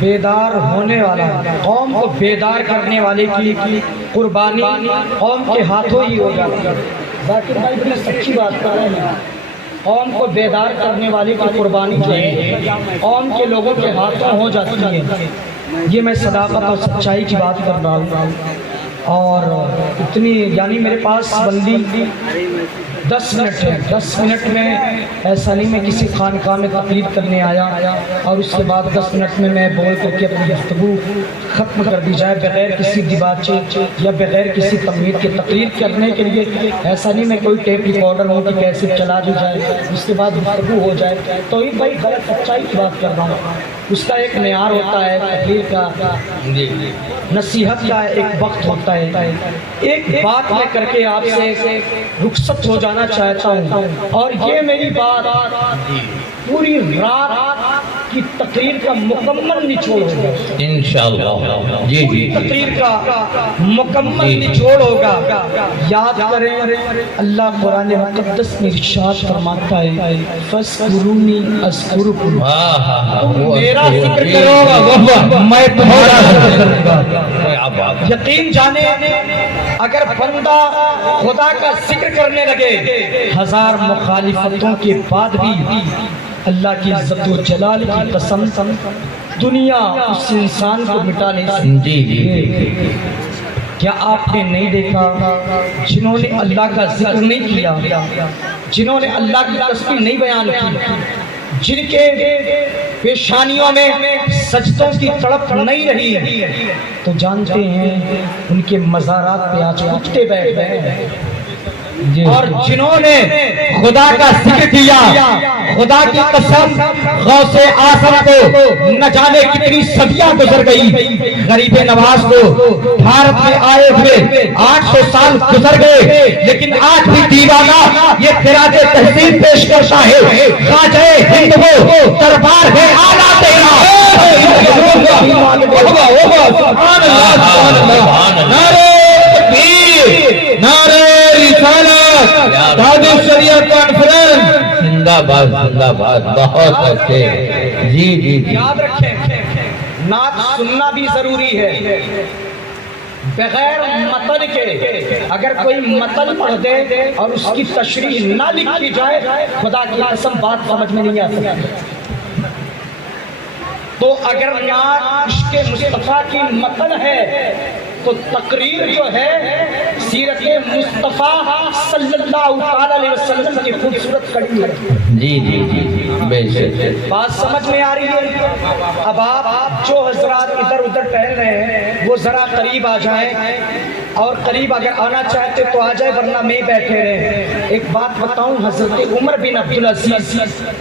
بیدار ہونے والا، قوم کو بیدار کرنے والے کی قربانی قوم کے ہاتھوں ہی ہو جاتی ہے۔ ذاکر بھائی بڑی سچی بات کر رہے ہیں، قوم کو بیدار کرنے والے کی قربانی جو ہے قوم کے لوگوں کے ہاتھوں ہو جاتی ہے۔ یہ میں صداقت اور سچائی کی بات کر رہا ہوں، اور اتنی یعنی میرے پاس بندی 10 منٹ ہے، 10 منٹ میں ایسا نہیں میں کسی خانقاہ میں تقریر کرنے آیا اور اس کے بعد 10 منٹ میں میں بول کر کے اپنی گفتگو ختم کر دی جائے بغیر کسی دیباچے یا بغیر کسی تمہید کے۔ تقریر کرنے کے لیے ایسا نہیں میں کوئی ٹیپ ریکارڈر ہوں کہ کیسے چلا دی جائے اس کے بعد گفتگو ہو جائے۔ تو یہ بھائی غلط سچائی کی بات کر رہا ہوں، اس کا ایک معیار ہوتا ہے، تقریر کا نصیحت کا ایک وقت ہوتا ہے۔ ایک بات میں کر کے آپ سے رخصت ہو جانا چاہتا ہوں، اور یہ میری بات پوری رات کی تقریر کا مکمل نچوڑ ہوگا انشاءاللہ۔ جی جی تقریر کا مکمل نچوڑ ہوگا۔ یاد کریں اللہ قرآن مقدس میں ارشاد فرماتا ہے فَاذْكُرُونِي أَذْكُرْكُمْ، تم میرا ذکر کرو میں تمہارا ذکر کروں گا۔ یقین جانے اگر بندہ خدا کا ذکر کرنے لگے 1000 مخالفتوں کے بعد بھی اللہ کی عزت و جلال کی قسم دنیا اس انسان کو مٹا نہیں سکتی۔ کیا آپ نے نہیں دیکھا جنہوں نے اللہ کا ذکر نہیں کیا، جنہوں نے اللہ کی تسبیح نہیں بیان کی، جن کے پیشانیوں میں سجدوں کی تڑپ نہیں رہی، تو جانتے ہیں ان کے مزارات پہ آج کتے بیٹھ گئے ہیں۔ اور جنہوں نے خدا کا ذکر کیا، خدا کی قسم غوث اعظم کو نہ جانے کتنی صدیاں گزر گئی، غریب نواز کو بھارت میں آئے ہوئے 800 سال گزر گئے، لیکن آج بھی دیوانہ یہ خراج تحسین پیش کرتا ہے خواجہ ہند ہو دربار ہے آلہ تیرا۔ سبحان اللہ سبحان اللہ، نعرہ تکبیر، نعرہ رسالت، دعوت شریعت کانفرنس زندہ باد زندہ باد، بہت اچھے۔ جی جی جی یاد رکھیں نعت سننا بھی ضروری ہے بغیر متن کے۔ اگر کوئی متن پڑھ دے اور اس کی تشریح نہ لکھی جائے خدا کی قسم بات سمجھ میں نہیں آ سکتی۔ تو اگر نعت عشق مصطفیٰ کی متن ہے تو تقریر جو ہے سیرت مصطفیٰ صلی اللہ علیہ وسلم کی خوبصورت کڑی ہے۔ جی جی جی بے شک، بات سمجھ میں آ رہی ہے؟ اب آپ جو حضرات ادھر ادھر ٹہل رہے ہیں وہ ذرا قریب آ جائیں، اور قریب اگر آنا چاہتے تو آ جائے ورنہ میں بیٹھے رہے۔ ایک بات بتاؤں، حضرت عمر بن عبدالعزیز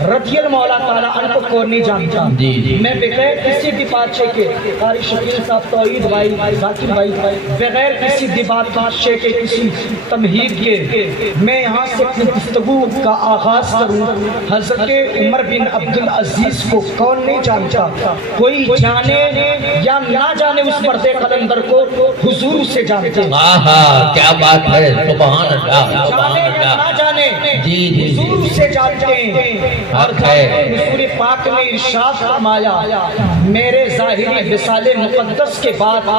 رضی اللہ تعالیٰ عنہ کو کون نہیں جانتا؟ جی جی میں بغیر کسی دیباچے کے، قاری شکیل صاحب، توحید بھائی، ذاکر بھائی، بغیر کسی دیباچے کے، کسی تمہید کے میں یہاں سے اپنی گفتگو کا آغاز کروں۔ حضرت عمر بن عبدالعزیز کو کون نہیں جانتا؟ کوئی جانے یا نہ جانے اس مرد قلندر کو، حضور سے جانتے ہیں۔ آہا کیا بات ہے، سبحان اللہ سبحان جانے یا نہ اللہ۔ جانے جی جی حضور جی سے جانتے ہیں۔ اور حضور پاک نے ارشاد فرمایا میرے ظاہری وصال مقدس کے بعد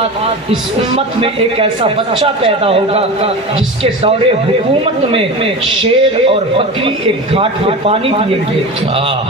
اس امت میں ایک ایسا بچہ پیدا ہوگا جس کے دور حکومت میں شیر اور بکری ایک گھاٹ پہ پانی پیئیں گے۔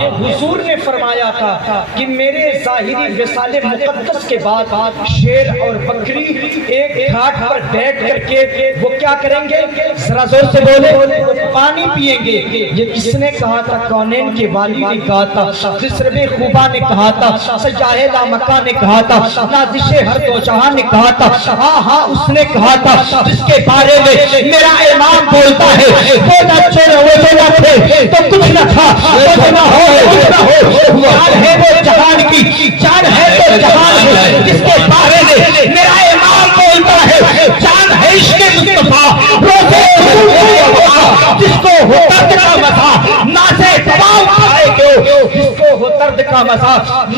یہ حضور نے فرمایا تھا کہ میرے ظاہری وصال مقدس کے بعد شیر اور بکری ایک گھاٹ پر بیٹھ کر کے وہ کیا کریں گے؟ ذرا زور سے بولے، پانی پیئیں گے۔ یہ کس نے کہا تھا؟ کونین کے والی نے کہا تھا، خسرو خوبا نے کہا تھا، سیاہ لامکا نے کہا تھا، نازش ہر دو جہاں نے کہا تھا، ہاں ہاں اس نے کہا تھا جس کے بارے میں میرا امام بولتا ہے وہ نہ چھوڑے وہ جو نہ تھے تو کچھ نہ تھا، وہ نہ ہو کچھ نہ ہو، جان ہے وہ جہان کی، جان ہے تو جہان ہے، جس کے بارے میں میرا امام بولتا ہے جان ہے عشق مصطفیٰ، روزے جس کو ہو درد کا مزہ نازے تمام کھائے کیوں، جس کو ہو درد کا مزہ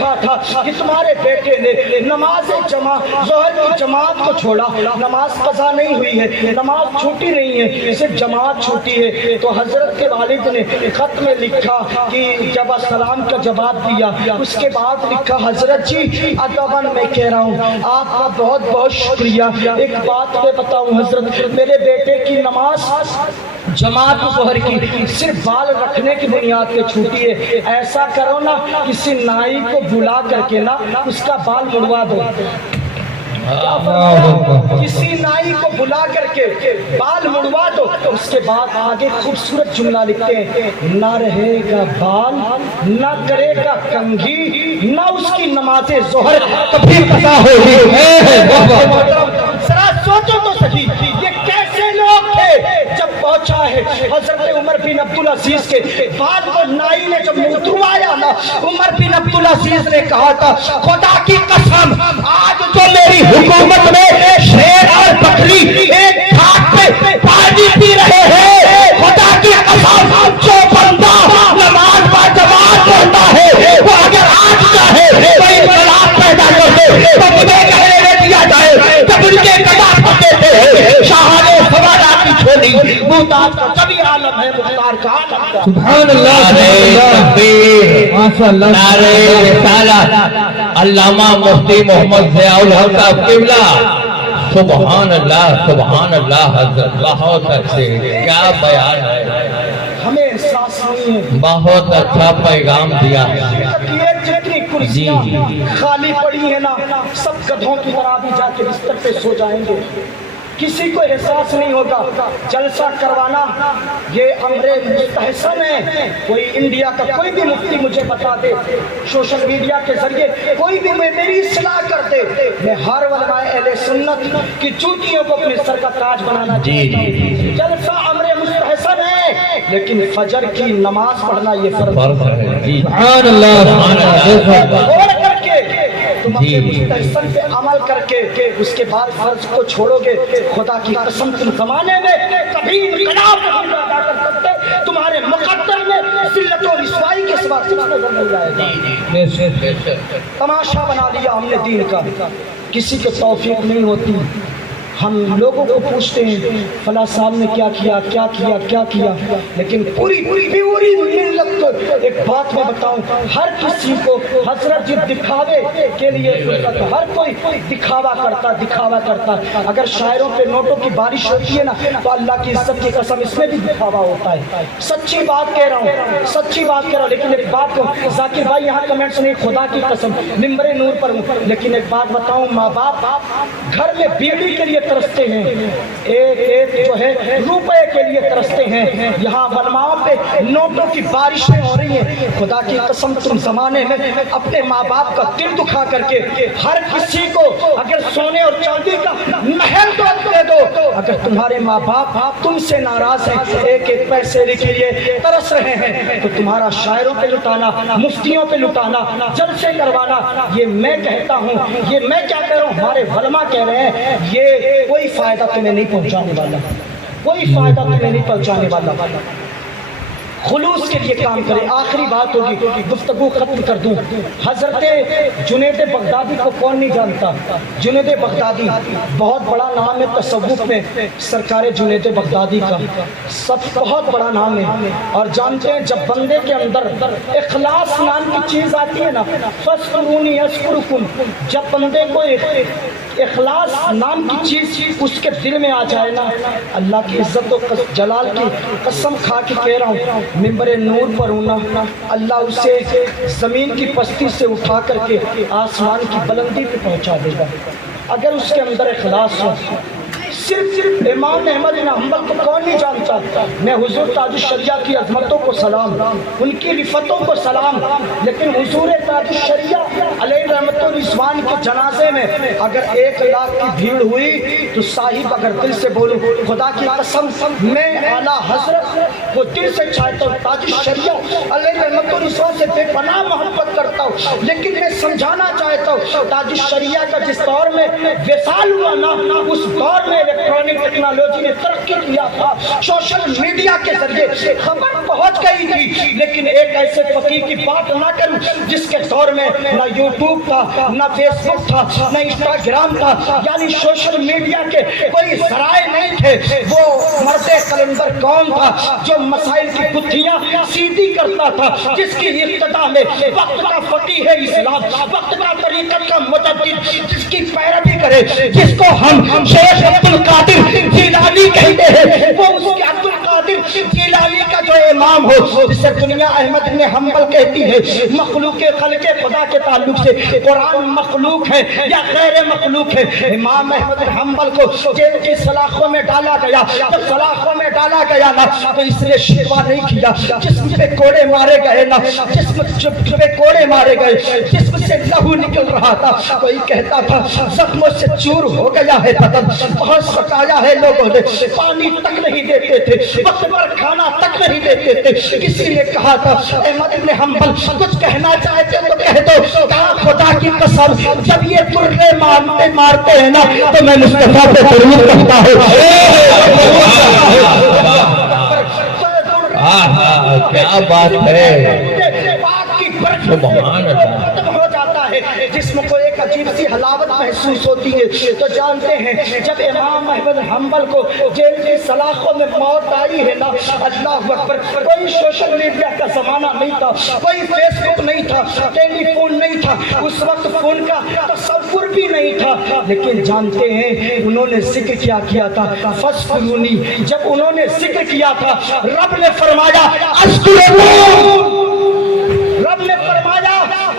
لکھا تھا کہ تمہارے بیٹے نے نماز ظہر کی جماعت کو چھوڑا، نماز قضا نہیں ہوئی ہے، نماز چھوٹی نہیں ہے، صرف جماعت چھوٹی ہے۔ تو حضرت کے والد نے خط میں لکھا کہ جب السلام کا جواب دیا، اس کے بعد لکھا حضرت جی ادباً میں کہہ رہا ہوں آپ کا بہت بہت شکریہ، ایک بات میں بتاؤں حضرت، میرے بیٹے کی نماز جماعت ظہر کی صرف بال رکھنے کی بنیاد پہ چھوٹی ہے، ایسا کرو نا کسی نائی کو بلا کر کے نا اس کا بال مڑوا دو۔ کسی نائی کو بلا کر کے بال مڑوا دو، اس کے بعد آگے خوبصورت جملہ لکھتے ہیں، نہ رہے گا بال، نہ کرے گا کنگھی، نہ اس کی نماز ظہر کبھی قضا ہوگی۔ ذرا سوچو تو صحیح، یہ کیسے لوگ تھے؟ جب پہنچا ہے حضرت عمر بن عبدالعزیز کے بعد وہ نائی نے جب منہ دھوایا نا، عمر بن عبدالعزیز نے کہا تھا خدا کی قسم آج جو میری حکومت میں شیر اور بکری ایک ہاتھ پہ پانی پی رہے ہیں، خدا کی قسم جو بندہ نماز با جماعت پڑھتا ہے وہ اگر آج چاہے کوئی انقلاب پیدا کر دے تو مجھے کہنے دیا جائے جب ان کے قضا پڑھتے تھے شاہ نے سوالہ کی چھوڑی محتاج کا کبھی عالم ہے مختار کا عالم۔ سبحان اللہ، ماشاء اللہ، نعرہ رسالت علامہ مفتی محمد ضیاء الحق صاحب قبلہ، سبحان اللہ سبحان اللہ حضرت، بہت اچھے، کیا بیان ہے، ہمیں احساس نہیں ہے، بہت اچھا پیغام دیا ہے۔ یہ جتنی کرسیاں خالی پڑی ہیں نا سب گدھوں کی طرح بھی جا کے بستر پہ سو جائیں گے، کسی کو احساس نہیں ہوگا۔ جلسہ کروانا یہ امر مستحسن ہے، کوئی انڈیا کا کوئی بھی مفتی مجھے بتا دے، سوشل میڈیا کے ذریعے کوئی بھی میری اصلاح کر دے، میں ہر علماء اہل سنت کی چوٹیوں کو اپنے سر کا تاج بنانا چاہتا ہوں۔ جلسہ امر مستحسن ہے لیکن فجر کی نماز پڑھنا یہ فرض ہے۔ سبحان اللہ سبحان اللہ، اور کر کے تم اپنے مستحسن پہ عمل کر کے اس کے بعد فرض کو چھوڑو گے، خدا کی قسم تم زمانے میں کبھی انقلاب نہیں پیدا کر سکتے، تمہارے مقدر میں ذلت و رسوائی کے سوا کچھ نظر نہیں آئے گا۔ تماشا بنا لیا ہم نے دین کا، کسی کے توفیق نہیں ہوتی۔ ہم لوگوں کو پوچھتے ہیں فلاں صاحب نے کیا کیا کیا کیا کیا کیا، لیکن پوری ملت کو ایک بات میں بتاؤں، ہر کسی کو حضرت جی دکھاوے کے لیے ہر کوئی دکھاوا کرتا۔ اگر شاعروں پہ نوٹوں کی بارش ہوتی ہے نا تو اللہ کی عزت کی قسم اس میں بھی دکھاوا ہوتا ہے۔ سچی بات کہہ رہا ہوں، لیکن ایک بات کو ذاکر بھائی یہاں کمنٹس نہیں، خدا کی قسم ممبر نور پر ہوں، لیکن ایک بات بتاؤں، ماں باپ گھر میں بیڑی کے لیے ترستے ہیں، ایک جو ہے روپے کے لیے ترستے ہیں، یہاں علماء پہ نوٹوں کی بارشیں ہو رہی ہیں۔ خدا کی قسم تم زمانے میں اپنے ماں باپ کا دل دکھا کر کے ہر کسی کو اگر سونے اور چاندی کا محل دے دو، اگر تمہارے ماں باپ تم سے ناراض ہیں، ایک پیسے کے لیے ترس رہے ہیں، تو تمہارا شاعروں پہ لٹانا، مفتیوں پہ لٹانا، جلسے کروانا، یہ میں کہتا ہوں، یہ میں کیا کہہ رہا ہوں، ہمارے علماء کہہ رہے ہیں، یہ کوئی فائدہ تمہیں نہیں پہنچانے والا، کوئی فائدہ تمہیں نہیں پہنچانے والا۔ خلوص کے لیے کام کرے۔ آخری بات ہوگی، گفتگو ختم کر دوں۔ حضرت جنید بغدادی کو کون نہیں جانتا؟ جنید بغدادی بہت بڑا نام ہے تصوف میں، سرکار جنید بغدادی کا سب بہت بڑا نام ہے۔ اور جانتے ہیں جب بندے کے اندر اخلاص نام کی چیز آتی ہے نا، فاذکرونی اذکرکم، جب بندے کو اخلاص نام کی چیز اس کے دل میں آ جائے نا، اللہ کی عزت و جلال کی قسم کھا کے کہہ رہا ہوں، منبر نور پر ہونا، اللہ اسے زمین کی پستی سے اٹھا کر کے آسمان کی بلندی پہ پہنچا دے گا اگر اس کے اندر اخلاص ہو۔ صرف امام احمد بن حنبل کو کون نہیں جانتا؟ میں حضور تاج الشریعہ کی عظمتوں کو سلام، ان کی رفتوں کو سلام، لیکن حضور تاج الشریعہ علیہ رحمت و رضوان کے جنازے میں اگر 1 لاکھ کی بھیڑ ہوئی تو صاحب اگر دل سے بولوں خدا کی قسم میں اعلیٰ حضرت وہ دل سے چاہتا ہوں، تاج الشریعہ علیہ رحمت و رضوان سے بے پناہ محبت کرتا ہوں، لیکن میں سمجھانا چاہتا ہوں تاج الشریعہ کا جس دور میں وصال ہوا نا، اس دور میں الیکٹرانک ٹیکنالوجی نے ترقی کیا تھا، سوشل میڈیا کے ذریعے خبر پہنچ گئی تھی، لیکن ایک ایسے فقیر کی بات نہ کروں جس کے دور میں نہ یوٹیوب تھا، نہ فیس بک تھا، نہ انسٹاگرام تھا، یعنی سوشل میڈیا کے کوئی ذرائع نہیں تھے۔ وہ مرد قلندر کون تھا جو مسائل کی گتھیاں سیدھی کرتا تھا، جس کی ابتدا میں وقت کا فقیہ اسلام، وقت کا طریقت کا مجدد، جس کی پیروی کرے، جس کو ہم شیخ عبد القادر جیلانی کہتے ہیں، وہ اس کے عبد القادر جیلانی کا جو امام ہو، جسے دنیا احمد بن حنبل کہتی ہے۔ مخلوق خلق خدا کے تعلق سے قرآن مخلوق ہے یا غیر مخلوق ہے؟ امام احمد بن حنبل کو جیل کی سلاخوں میں ڈالا گیا، جب سلاخوں میں ڈالا گیا نا تو اس نے شکوہ نہیں کیا، جسم پہ کوڑے مارے گئے نا، جسم پہ کوڑے مارے گئے، جسم سے لہو نکل رہا تھا، کوئی کہتا تھا زخموں سے چور ہو گیا ہے بدن، بہت ستایا ہے لوگوں نے، پانی تک نہیں دیتے تھے، وقت پر کھانا تک نہیں دیتے تھے۔ کسی نے کہا تھا احمد بن حنبل کچھ کہنا چاہتے تو کہہ دو، کہا خدا کی قسم جب یہ ترے مارتے ہیں نا تو میں مصطفیٰ پہ ضرور کہتا ہوں۔ کیا بات ہے، سبحان اللہ۔ ہو جاتا ہے جسم کو ایک عجیب سی حلاوت محسوس ہوتی ہے۔ تو جانتے ہیں جب امام احمد حنبل کو جیل کی سلاخوں میں موت آئی ہے نا، اللہ اکبر، کوئی سوشل میڈیا کا زمانہ نہیں تھا، کوئی فیس بک نہیں تھا، ٹیلی فون نہیں تھا، اس وقت فون کا تصور بھی نہیں تھا، لیکن جانتے ہیں انہوں نے ذکر کیا تھا، فَاسْقُرُونِي۔ جب انہوں نے ذکر کیا تھا رب نے فرمایا اذکرکم، رب نے فرمایا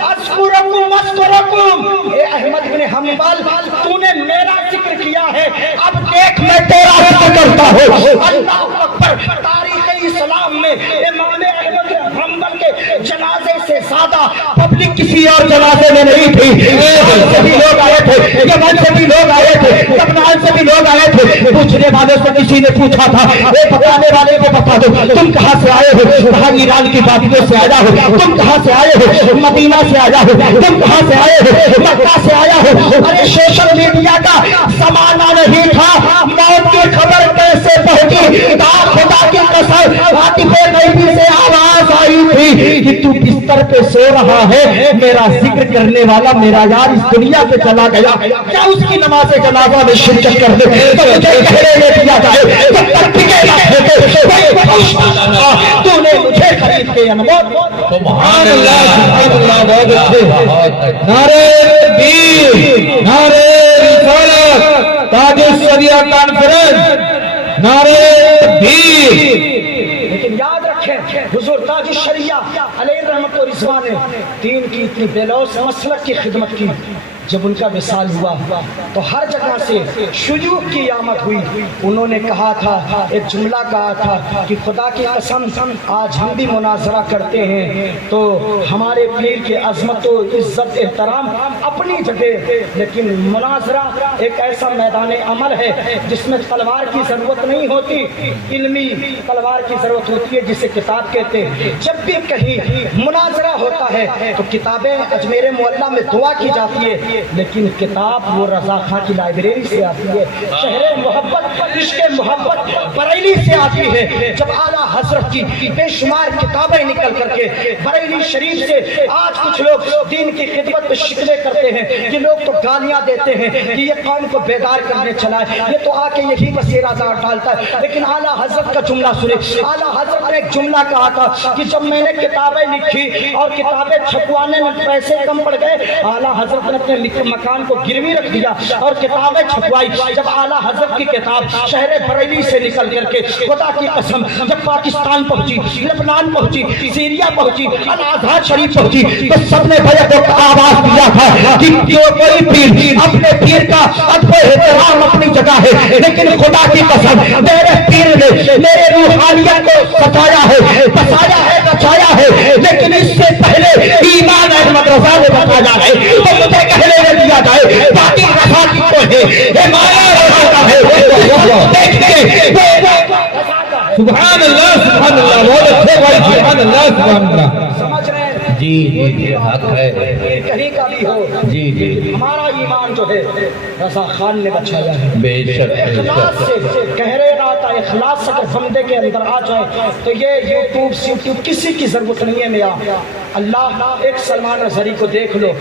اذکرکم اذکرکم، اے احمد بن حنبل تو نے میرا ذکر کیا ہے، اب دیکھ میں تیرا ذکر کرتا ہوں۔ اللہ اکبر، تاریخ اسلام میں امام احمد بن حنبل کے جنازے سے زیادہ پبلک کسی اور جنازے میں نہیں تھی۔ سے بھی لوگ آئے تھے، یمن سے بھی لوگ آئے تھے، لبنان سے بھی لوگ آئے تھے۔ پوچھنے والے سے کسی نے پوچھا تھا، اے بتانے والے کو بتا دو تم کہاں سے آئے ہو؟ کہا ایران کی وادیوں سے آیا ہو۔ تم کہاں سے آئے ہو؟ مدینہ سے آیا ہو۔ تم کہاں سے آئے ہو؟ مکہ سے آیا ہو۔ ارے سوشل میڈیا کا زمانہ نہیں تھا، موت کی خبر کیسے پہنچی؟ خدا کی قسم عاطف غیبی سے آواز آئی تھی کہ تو بستر پہ سو رہا ہے، میرا ذکر کرنے والا میرا یار اس دنیا سے چلا گیا، کیا اس کی نماز جنازہ میں شرکت کر دے تو مجھے کہنے لے دیا جائے؟ جب تک ٹکے نہ تو نے مجھے خرید کے انمول۔ سبحان اللہ، سبحان اللہ، بہت اچھے۔ نعرہ تکبیر، نعرہ رسالت، تاج الشریعہ کانفرنس، نعرہ تکبیر۔ لیکن یاد رکھیں حضور تاج الشریعہ علیہ رحمت و رضوان نے دین کی اتنی بے لوث مسلک کی خدمت کی، جب ان کا وصال ہوا تو ہر جگہ سے شیوخ کی آمد ہوئی۔ انہوں نے کہا تھا، ایک جملہ کہا تھا کہ خدا کی قسم آج ہم بھی مناظرہ کرتے ہیں تو ہمارے پیر کی عظمت و عزت احترام اپنی جگہ، لیکن مناظرہ ایک ایسا میدان عمل ہے جس میں تلوار کی ضرورت نہیں ہوتی، علمی تلوار کی ضرورت ہوتی ہے جسے کتاب کہتے ہیں۔ جب بھی کہیں مناظرہ ہوتا ہے تو کتابیں اجمیر معلیٰ میں دعا کی جاتی ہے، لیکن کتاب وہ رضا خاں کی لائبریری سے آتی ہے، شہر محبت عشق محبت بریلی سے آتی ہے۔ جب اعلیٰ حضرت کی بے شمار کتابیں نکل کر کے بریلی شریف سے آج کچھ لوگ دین کی خدمت میں شکوے کرتے ہیں کہ لوگ تو گالیاں دیتے ہیں کہ یہ قوم کو بیدار کرنے چلا ہے، یہ تو آ کے یہی بسیرا دار ڈالتا ہے، لیکن اعلیٰ حضرت کا جملہ سنے۔ اعلیٰ حضرت نے ایک جملہ کہا تھا کہ جب میں نے کتابیں لکھی اور کتابیں چھپوانے میں پیسے کم پڑ گئے، اعلیٰ حضرت نے اپنے مکان کو گروی رکھ دیا اور کتابیں چھپوائی۔ جب اعلیٰ حضرت کی کتاب شہر بریلی سے نکل کر کے خدا کی قسم جب پاکستان پہنچی، لبنان پہنچی، سیریا پہنچی، الازہر شریف پہنچی تو سب نے بھائی کو آواز دیا تھا کہ جو کوئی پیر اپنے پیر کا ادب احترام اپنی جگہ ہے، لیکن خدا کی قسم میرے پیر نے میرے روحانیت کو سچایا ہے، بسایا ہے، بچایا ہے، لیکن اس سے پہلے ایمان احمد رضا نے بتایا ہے تو مجھے کہنے دیا جائے باقی رضا کی کو ہے، سبحان اللہ، سبحان اللہ، بہت اچھے بھائی، سبحان اللہ، سبحان اللہ۔ سمجھ رہے ہیں؟ جی جی جی، حق ہے کہیں کا بھی ہو، جی جی، ہمارا ایمان جو ہے رضا خان نے بچایا ہے، بے شک بے اخلاص شک۔ سے کہہ رہا تھا جائے، اخلاص اگر بندے کے اندر آ جائے تو یہ یوٹیوب کسی کی ضرورت نہیں ہے میاں۔ اللہ ایک سلمان اظہری کو دیکھ لو،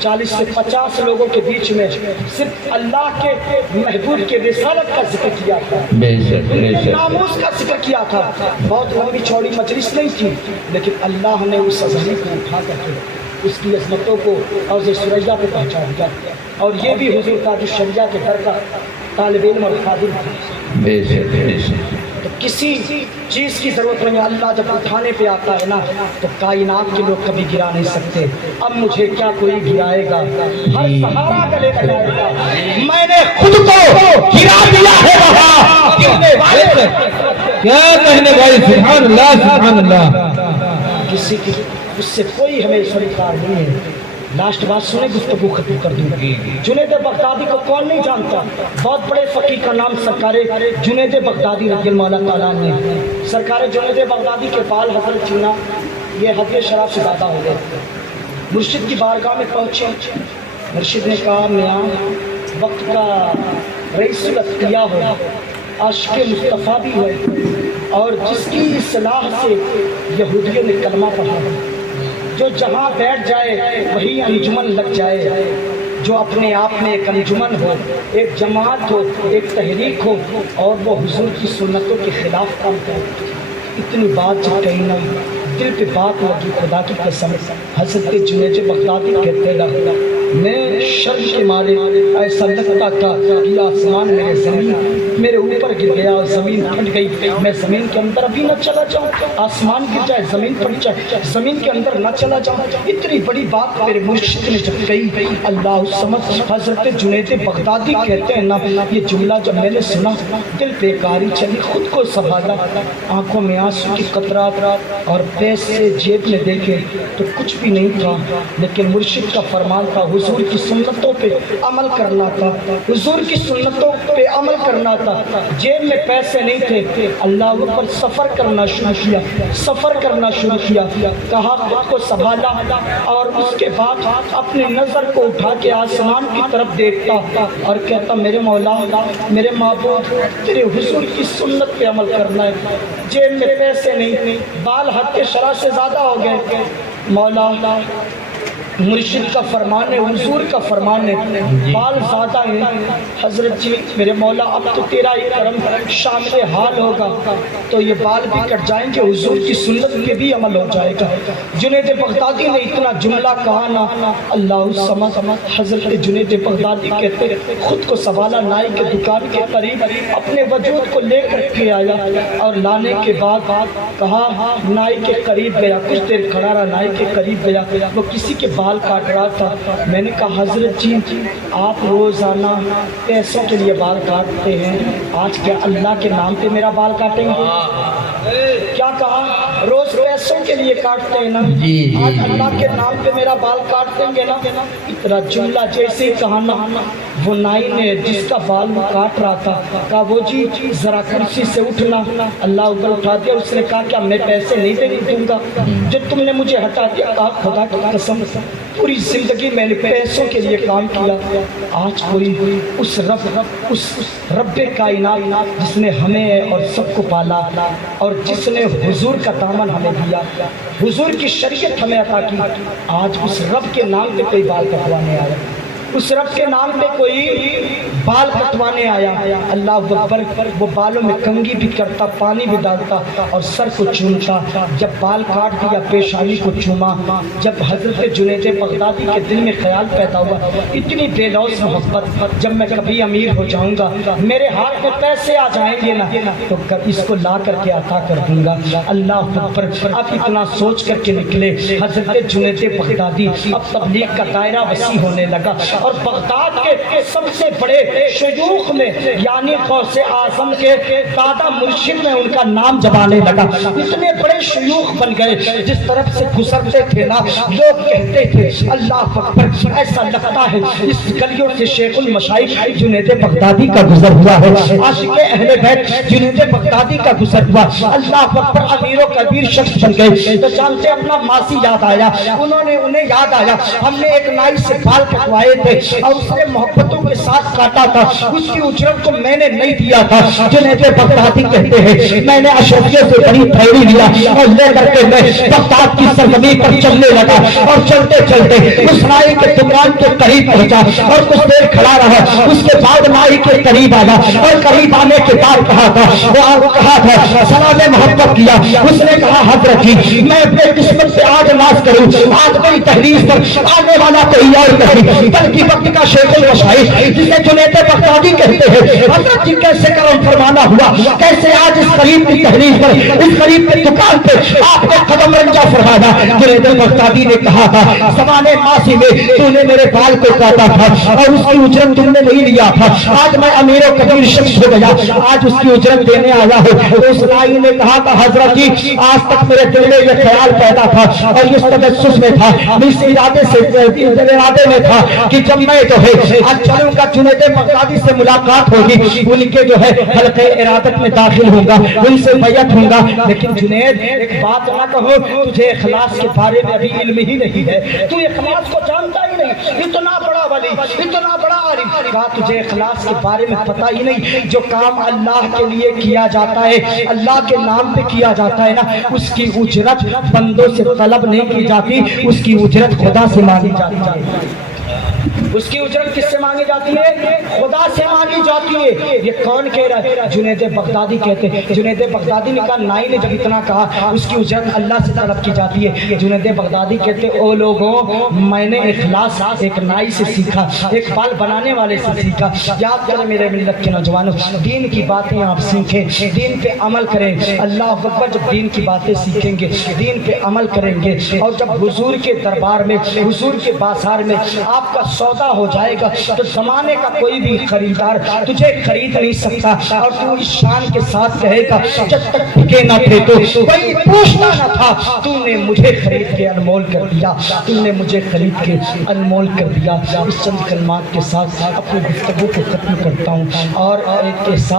40 سے 50 لوگوں کے بیچ میں صرف اللہ کے محبوب کے رسالت کا ذکر کیا تھا، ناموس کا ذکر کیا تھا۔ بہت لمبی چوڑی مجلس نہیں تھی، لیکن اللہ نے اس اظہری کو اٹھا کر کے اس کی عظمتوں کو اور سرجدہ پہ پہنچا دیا، اور یہ بھی حضور کا جو شریعہ کے در کا طالب علم اور خادم تھا۔ تو کسی چیز کی ضرورت نہیں ہے، اللہ جب اٹھانے پہ آتا ہے نا تو کائنات کے لوگ کبھی گرا نہیں سکتے۔ اب مجھے کیا کوئی گرائے گا، ہر سہارا گلے لگائے گا، میں نے خود کو گرا دیا ہے وہاں گرنے والے۔ کیا کہنے بھائی، سبحان اللہ سبحان اللہ۔ کسی کی اس سے کوئی ہمیں سرکار نہیں ہے۔ لاسٹ بات سنیں، گفتگو ختم کر دوں۔ جنید بغدادی کو کون نہیں جانتا؟ بہت بڑے فقیر کا نام سرکار جنید بغدادی رضی اللہ تعالیٰ عنہ نے۔ سرکار جنید بغدادی کے بال حضرت چنا یہ حد شراب سے زیادہ ہو گئے۔ مرشد کی بارگاہ میں پہنچے، مرشد نے کہا میاں وقت کا رئیس الاتقیاء ہو، عاشق مصطفیٰ بھی ہے، اور جس کی اصلاح سے یہودیوں نے کلمہ پڑھا، جو جہاں بیٹھ جائے وہی انجمن لگ جائے، جو اپنے آپ میں ایک انجمن ہو، ایک جماعت ہو، ایک تحریک ہو، اور وہ حضور کی سنتوں کے خلاف کام کرے۔ اتنی بات جب کہی نا دل پہ بات لگی، خدا کی قسم حضرت جنید بغدادی کہتے رہا میں شرم کے مارے ایسا لگتا تھا کہ آسمان میرے زمین میرے اوپر گر گیا اور زمین پھٹ گئی، میں زمین کے اندر ابھی نہ چلا جاؤں، آسمان گر جائے زمین پھٹ جائے زمین کے اندر نہ چلا جاؤں۔ اتنی بڑی بات میرے مرشد نے جب کہی، اللہ سمجھ حضرت جنید بغدادی کہتے ہیں نا، یہ جملہ جب میں نے سنا دل پہ کاری چلی، خود کو سنبھالا، آنکھوں میں آنسو کی قطرات اور پیسے جیب میں دیکھے تو کچھ بھی نہیں تھا، لیکن مرشد کا فرمان تھا حضور کی سنتوں پہ عمل کرنا تھا، حضور کی سنتوں پہ عمل کرنا تھا۔ جیب میں پیسے نہیں تھے، اللہ پر سفر کرنا شروع کیا، سفر کرنا شروع کیا، کہا خود کو سنبھالا، اور اس کے بعد اپنی نظر کو اٹھا کے آسمان کی طرف دیکھتا اور کہتا میرے مولا میرے معبود تیرے حضور کی سنت پہ عمل کرنا ہے، جیب میں پیسے نہیں، بال حد کے شرح سے زیادہ ہو گئے، مولا مرشد کا فرمان ہے، حضور کا فرمان ہے، بال زیادہ ہیں، حضرت جی میرے مولا اب تو تیرا ہی کرم شامل حال ہوگا تو یہ بال بھی کٹ جائیں گے، حضور کی سنت پہ بھی عمل ہو جائے گا۔ جنید بغدادی نے اتنا جملہ کہا نا، اللہ سمجھ حضرت جنید بغدادی کہتے خود کو سنبھالا، نائی کے دکان کے قریب اپنے وجود کو لے کر کے آیا، اور لانے کے بعد کہا نائی کے قریب گیا، کچھ دیر کھڑا رہا، نائی کے قریب گیا، وہ کسی کے بال کاٹ رہا تھا۔ میں نے کہا حضرت جی آپ روزانہ پیسوں کے لیے بال کاٹتے ہیں، آج کیا اللہ کے نام پہ میرا بال کاٹیں گے؟ کیا کہا؟ روز پیسوں کے لیے کاٹتے ہیں نا، آج اللہ کے نام پہ میرا بال کاٹ دیں گے نا؟ اتنا جملہ جیسے ہی کہا نا، وہ نائی نے جس کا بال وہ کاٹ رہا تھا کہا وہ جی ذرا کرسی سے اٹھنا، اللہ اوپر اٹھا دیا، اس نے کہا کیا میں پیسے نہیں دوں گا جو تم نے مجھے ہٹا دیا؟ کہا خدا کی قسم پوری زندگی میں نے پیسوں کے لیے کام کیا، آج کوئی اس رب کائنات جس نے ہمیں اور سب کو پالا اور جس نے حضور کا دامن ہمیں دیا، حضور کی شریعت ہمیں عطا کی، آج اس رب کے نام پہ کوئی بال کٹوانے آیا، اس رب کے نام پہ کوئی بال کٹوانے آیا، اللہ اکبر، وہ بالوں میں کنگھی بھی کرتا، پانی بھی ڈالتا اور سر کو چومتا، جب بال کاٹ دیا پیشانی کو چوما۔ جب حضرت جنید بغدادی کے دل میں خیال پیدا ہوا اتنی بے لوث محبت، جب میں کبھی امیر ہو جاؤں گا میرے ہاتھ میں پیسے آ جائیں گے نا تو اس کو لا کر کے عطا کر دوں گا۔ اللہ اکبر، اب اتنا سوچ کر کے نکلے حضرت جنید بغدادی، اب تبلیغ کا دائرہ وسیع ہونے لگا اور بغداد کے سب سے بڑے شیوخ میں یعنی غوث اعظم کے دادا مرشد میں ان کا نام جب آنے لگا، اتنے بڑے شیوخ بن گئے، جس طرف سے گزرتے تھے نا لوگ کہتے تھے اللہ اکبر، ایسا لگتا ہے اس گلیوں سے شیخ المشائخ جنید بغدادی کا گزر ہوا ہے، عاشق اہل بیت جنید بغدادی کا گزر ہوا، اللہ اکبر، امیر و کبیر شخص بن گئے۔ تو جانتے اپنا ماسی یاد آیا، انہیں یاد آیا ہم نے ایک نائی سے بال کٹوائے تھے اور اس نے محبتوں کے ساتھ کاٹا رہا تھا اس کی اجرت کو میں نے نہیں دیا تھا. جنید بغدادی کہتے ہیں میں نے اشرفیہ سے بڑی تھیلی لیا اور لے کر کے میں بغداد کی سرزمین پر چلنے لگا اور چلتے چلتے اس نائی کے دکان کے قریب پہنچا اور کچھ دیر کھڑا رہا. اس کے بعد نائی کے قریب آیا اور قریب آنے کے بعد کہا تھا سلام محبت کیا. اس نے کہا حضرت جی میں اپنے قسمت سے آج ناز کروں, آج میری تحریر پر آنے والا کوئی اور نہیں بلکہ وقت کا شیخ المشاہیر جسے جنید بغدادی کہتے ہیں. حضرت جی کیسے کرم فرمانا ہوا, کیسے آج اس قریب کی تحریر پر اس قریب کی دکان پہ آپ نے قدم رنجا فرمایا. جنید بغدادی نے کہا تھا زمانے ماضی میں تو نے میرے بال کو کاٹا تھا اور اس کی اجرت تم نے نہیں لیا تھا. آج میں امیر و کبیر شخص ہو گیا, آج اس کی اجرت دینے آیا ہوں. تو اس رائی نے کہا تھا حضرت جی آج تک میرے دل میں یہ خیال پیدا تھا اور اس تجسس میں تھا, اس ارادے میں تھا کہ جب میں جو ہے آج چلوں گا جنید بغدادی سے ملاقات ہوگی, ان کے جو ہے حلقے ارادت میں داخل ہوں گا, ان سے بیعت ہوں گا. لیکن جنید ایک بات نہ کہو, تجھے اخلاص کے بارے میں ابھی علم ہی نہیں ہے, تو اخلاص کو جانتا ہی نہیں. اتنا بڑا ولی, اتنا بڑا عالم, کہا تجھے اخلاص کے بارے میں پتہ ہی نہیں. جو کام اللہ کے لیے کیا جاتا ہے, اللہ کے نام پہ کیا جاتا ہے نا, اس کی اجرت بندوں سے طلب نہیں کی جاتی, اس کی اجرت خدا سے مانگی جاتی ہے. اس کی اجرت کس سے مانگی جاتی ہے؟ خدا سے مانگی جاتی ہے. یہ کون کہہ رہا ہے؟ جنید بغدادی کہتے ہیں. جنید بغدادی نے کہا, نائی نے جب اتنا کہا اس کی اجرت اللہ سے طلب کی جاتی ہے. جنید بغدادی کہتے ہیں او لوگوں میں نے اخلاص ایک نائی سے سیکھا, ایک بال بنانے والے سے سیکھا. یاد کریں میرے ملت کے نوجوانوں, دین کی باتیں آپ سیکھیں, دین پہ عمل کریں. اللہ اکبر, جب دین کی باتیں سیکھیں گے دین پہ عمل کریں گے اور جب حضور کے دربار میں حضور کے بازار میں آپ کا سودا ہو جائے گا تو زمانے کا کوئی بھی خریدار تجھے خرید نہیں سکتا. اور تو اس شان کے ساتھ کہے گا جب تک بھکے نہ تھے تو کوئی پوچھتا نہ تھا, تو نے مجھے خرید کے انمول کر دیا, تو نے مجھے خرید کے انمول کر دیا. اس چند کلمات کے ساتھ اپنی گفتگو کو ختم کرتا ہوں اور ایک کے ساتھ